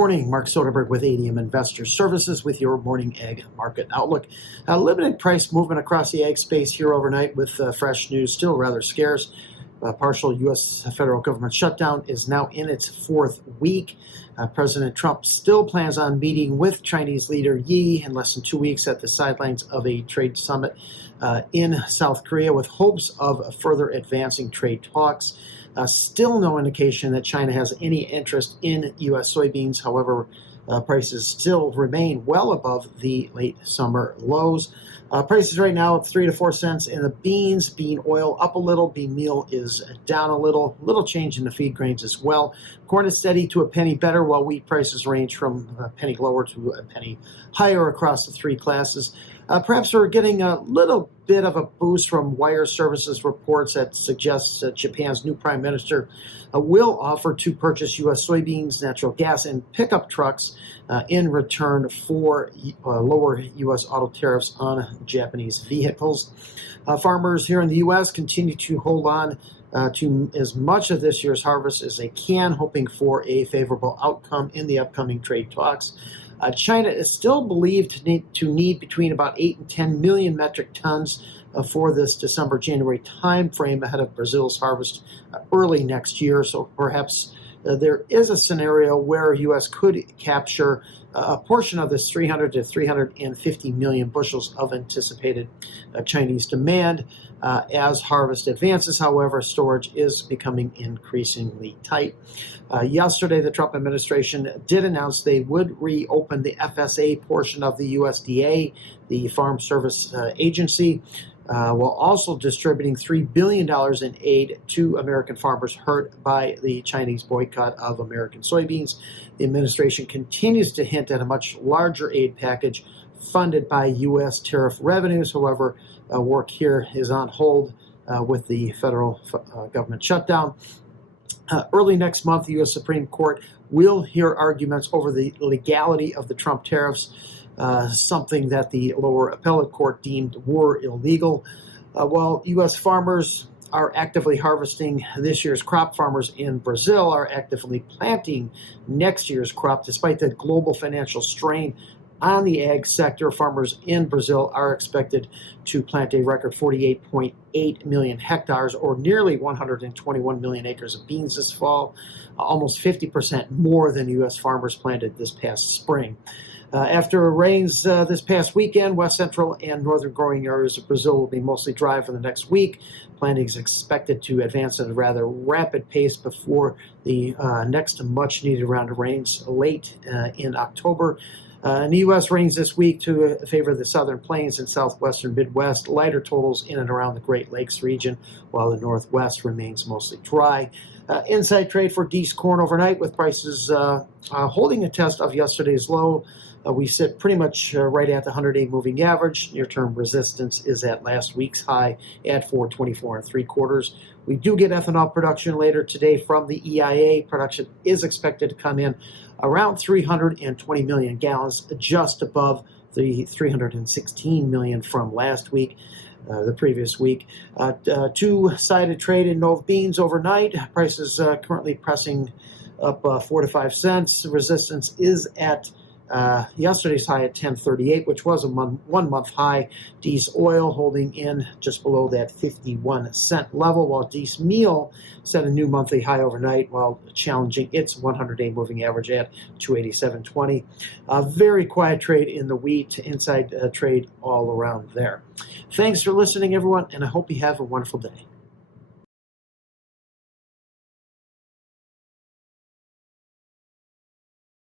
morning, Mark Soderberg with ADM Investor Services with your morning ag market outlook. Limited price movement across the ag space here overnight with fresh news still rather scarce. Partial U.S. federal government shutdown is now in its fourth week. President Trump still plans on meeting with Chinese leader Yi in less than 2 weeks at the sidelines of a trade summit in South Korea with hopes of further advancing trade talks. Still no indication that China has any interest in U.S. soybeans. However, prices still remain well above the late summer lows. Prices right now up 3 to 4 cents in the beans. Bean oil up a little. Bean meal is down a little. Little change in the feed grains as well. Corn is steady to a penny better, while wheat prices range from a penny lower to a penny higher across the three classes. Perhaps we're getting a little bit of a boost from wire services reports that suggests that Japan's new prime minister will offer to purchase U.S. soybeans, natural gas, and pickup trucks in return for lower U.S. auto tariffs on Japanese vehicles. Farmers here in the U.S. continue to hold on to as much of this year's harvest as they can, hoping for a favorable outcome in the upcoming trade talks. China is still believed to need between about 8 and 10 million metric tons for this December-January timeframe ahead of Brazil's harvest early next year. So perhaps there is a scenario where U.S. could capture a portion of this 300 to 350 million bushels of anticipated Chinese demand. As harvest advances, however, storage is becoming increasingly tight. Yesterday, the Trump administration did announce they would reopen the FSA portion of the USDA, the Farm Service Agency, while also distributing $3 billion in aid to American farmers hurt by the Chinese boycott of American soybeans. The administration continues to hint at a much larger aid package funded by U.S. tariff revenues. However, work here is on hold with the federal government shutdown. Early next month, the U.S. Supreme Court will hear arguments over the legality of the Trump tariffs, something that the lower appellate court deemed were illegal. While U.S. farmers are actively harvesting this year's crop, farmers in Brazil are actively planting next year's crop. Despite the global financial strain on the ag sector, farmers in Brazil are expected to plant a record 48.8 million hectares, or nearly 121 million acres of beans this fall, almost 50% more than U.S. farmers planted this past spring. After rains this past weekend, west central and northern growing areas of Brazil will be mostly dry for the next week. Planting is expected to advance at a rather rapid pace before the next much-needed round of rains late in October. In the U.S., rains this week to favor the southern plains and southwestern Midwest, lighter totals in and around the Great Lakes region, while the Northwest remains mostly dry. Inside trade for Dees corn overnight, with prices holding a test of yesterday's low. We sit pretty much right at the 100-day moving average. Near-term resistance is at last week's high at 424 3/4. We do get ethanol production later today from the EIA. Production is expected to come in around 320 million gallons, just above the 316 million from last week. The previous week. Two-sided trade in Nov beans overnight. Prices currently pressing up 4 to 5 cents. Resistance is at yesterday's high at 1038, which was a 1 month high. Dees oil holding in just below that 51 cent level, while Dees meal set a new monthly high overnight while challenging its 100-day moving average at 287.20. A very quiet trade in the wheat, inside trade all around there. Thanks for listening, everyone, and I hope you have a wonderful day.